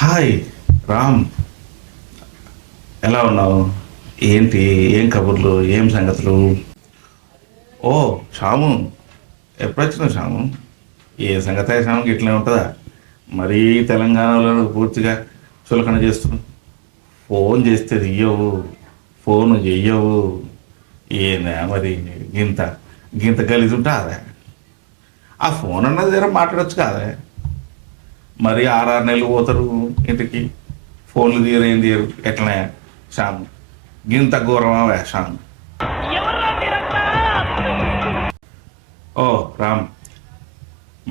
Hi Ram, ఎలా ఉన్నావు? ఏంటి, ఏం కబుర్లు, ఏం సంగతులు? ఓ శ్యాము, ఎప్పుడొచ్చినావు శ్యాము? ఏ సంగతి శ్యాముకి ఇట్లనే ఉంటుందా? మరీ తెలంగాణలో పూర్తిగా చులకన చేస్తున్నావు. ఫోన్ చేస్తే ఇయ్యవు, ఫోన్ చెయ్యవు. ఏందా మరి గింత గింత గలీజు ఉంటుందా? ఆ ఫోన్ అన్నది దగ్గర మాట్లాడచ్చు కాదా? మరి 6 నెలలు పోతారు ఇంటికి, ఫోన్లు తీయరు, ఏం తీయరు. ఎట్లనే శ్యామ్, గింత ఘోరమా శ్యామ్? ఓ రామ్,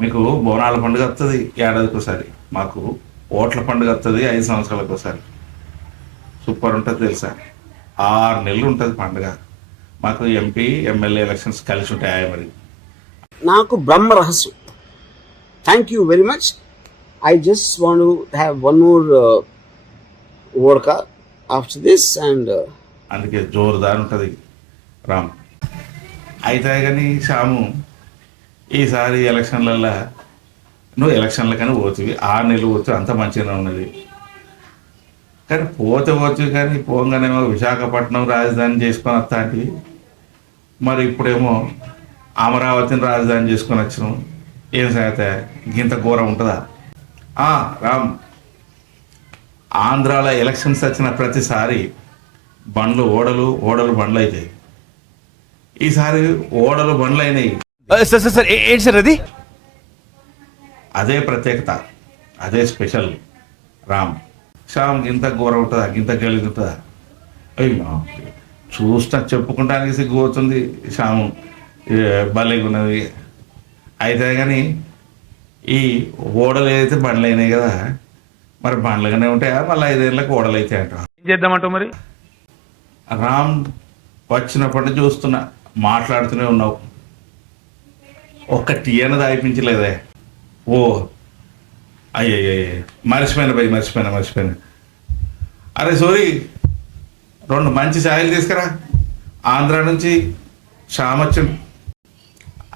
మీకు బోనాల పండుగ వస్తుంది ఏడాదికి ఒకసారి, మాకు ఓట్ల పండుగ వస్తుంది 5 సంవత్సరాలకు ఒకసారి. సూపర్ ఉంటుంది తెలుసా. 6 నెలలు ఉంటుంది పండుగ. మాకు ఎంపీ ఎమ్మెల్యే ఎలక్షన్స్ కలిసి ఉంటాయా మరి? నాకు బ్రహ్మ రహస్యం. Thank you very much. I just want to have one more vodka after this and అందుకే జోరుదారు ఉంటుంది రామ్. అయితే కానీ శ్యాము, ఈసారి ఎలక్షన్లల్లో నువ్వు ఎలక్షన్లకని పోతుంది, 6 నెలలు పోతుంది, అంత మంచిగానే ఉన్నది. కానీ పోతే పోతుంది, కానీ పోగానేమో విశాఖపట్నం రాజధాని చేసుకొని వస్తా అంటే, మరి ఇప్పుడేమో అమరావతిని రాజధాని చేసుకొని వచ్చినాం. ఏం సంగతే, గింత ఘోరం ఉంటుందా? రామ్, ఆంధ్రాలో ఎలక్షన్స్ వచ్చిన ప్రతిసారి బండ్లు ఓడలు, ఓడలు బండ్లు అవుతాయి. ఈసారి ఓడలు బండ్లు అయినాయి. ఏంటి సార్ అది? అదే ప్రత్యేకత, అదే స్పెషల్ రామ్. శ్యామ్, గింత ఘోరం ఉంటుందా, గింత గలీజ్ ఉంటుందా? అయ్యో, చూస్తా చెప్పుకుంటానికి సిగ్గుపోతుంది శ్యాము. భలేగా ఉన్నది. అయితే కానీ ఈ ఓడలు ఏదైతే బండ్లు అయినాయి కదా, మరి బండ్లుగానే ఉంటాయా, మళ్ళీ 5 ఏళ్ళకి ఓడలు అయితే అంట. ఏం చేద్దామంటావు మరి? రామ్, వచ్చినప్పటి చూస్తున్నా, మాట్లాడుతూనే ఉన్నావు, ఒక్క టీ అన్నది అయిపించలేదే. ఓ అయ్యయ్య, మర్చిపోయినా. అరే సోరీ, 2 మంచి ఛాయలు తీసుకురా. ఆంధ్ర నుంచి శ్యామ్ వచ్చిండు.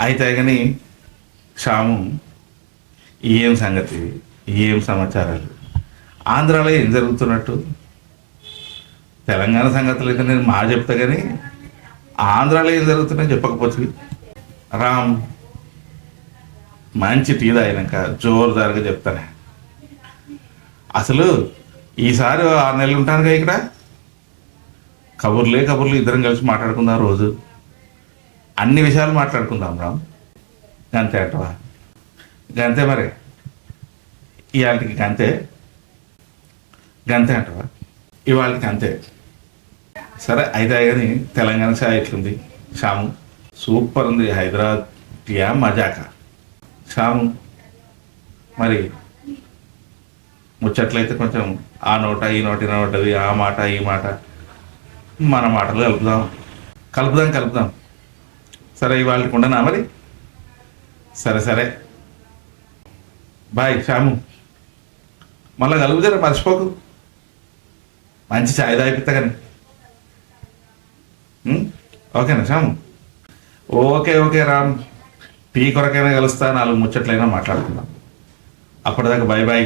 అయితే కానీ శ్యాము, ఏం సంగతి, ఏం సమాచారాలు? ఆంధ్రాలో ఏం జరుగుతున్నట్టు? తెలంగాణ సంగతులు అయితే నేను చెప్తా, కానీ ఆంధ్రాలో ఏం జరుగుతున్నాయో చెప్పకపోతే రామ్, మంచి టీ తాగినాక జోరుదారుగా చెప్తానే. అసలు ఈసారి 6 నెలలు ఉంటానుగా ఇక్కడ. కబుర్లే కబుర్లు, ఇద్దరం కలిసి మాట్లాడుకుందాం రోజు, అన్ని విషయాలు మాట్లాడుకుందాం రామ్. గంతే అంటవా? గంతే మరి, ఇవాళకి గంతే అంటవా? ఇవాళకి అంతే. సరే అయితే కానీ తెలంగాణ చాయ్ ఎట్లుంది శ్యాము? సూపర్ ఉంది. హైదరాబాద్ టీయా మజాకా శ్యాము? మరి ముచ్చట్లయితే కొంచెం ఆ నోట ఈ నోట వినబడ్డది, ఆ మాట ఈ మాట, మన మాటలు కలుపుదాం. సరే ఇవాళకి ఉండనా మరి? సరే బాయ్ శ్యాము. మళ్ళీ కలుపుతారా, మర్చిపోకు. మంచి ఛాయ్ తాగిపిస్తా కానీ. ఓకేనా శ్యాము? ఓకే రామ్, టీ కొరకైనా కలుస్తా, 4 ముచ్చట్లైనా మాట్లాడుకుందాం. అప్పటిదాకా బాయ్.